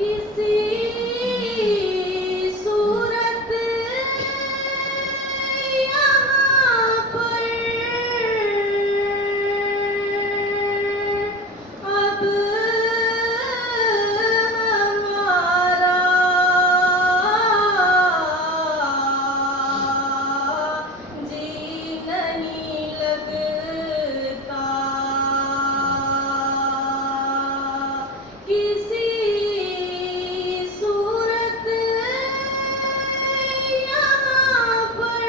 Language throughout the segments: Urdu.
کسی صورت یہاں پر اب ہمارا جی نہیں لگتا، کسی صورت یہاں پر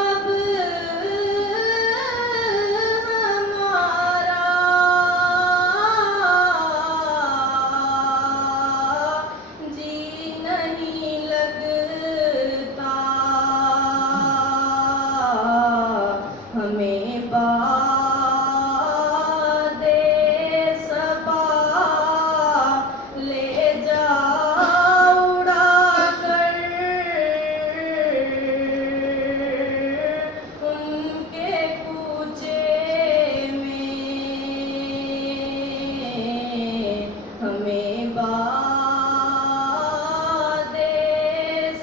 اب ہمارا جی نہیں لگتا، ہمیں باد صبا لے جا اڑا کر، ان کے کوچے میں ہمیں باد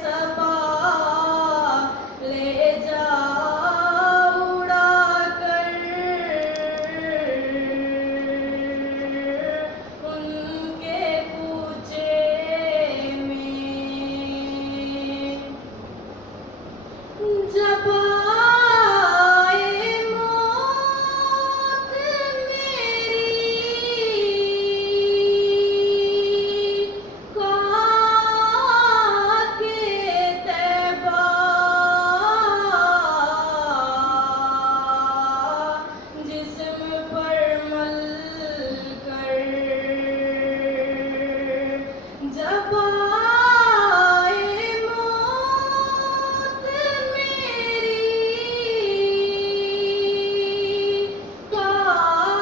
صبا لے جا اڑا کر، ان کے کوچے میں جب آئے موت میری خاک طیبہ، جسم پر مل کر، جب آئے موت میری خاک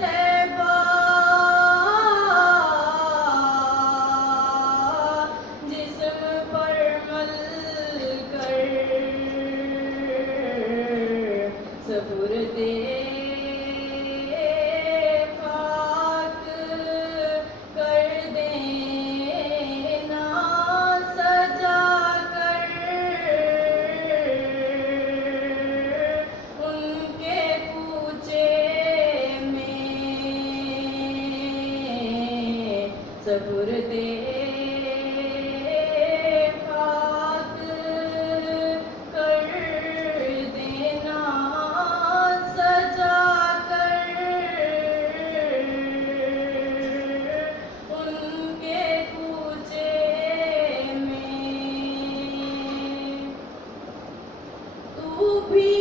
طیبہ، جسم پر مل کر، سپردے خاک کر دینا سجا کر، ان کے کوچے میں سپردے خاک کر دینا سجا کر، ان کے کوچے میں تو بھی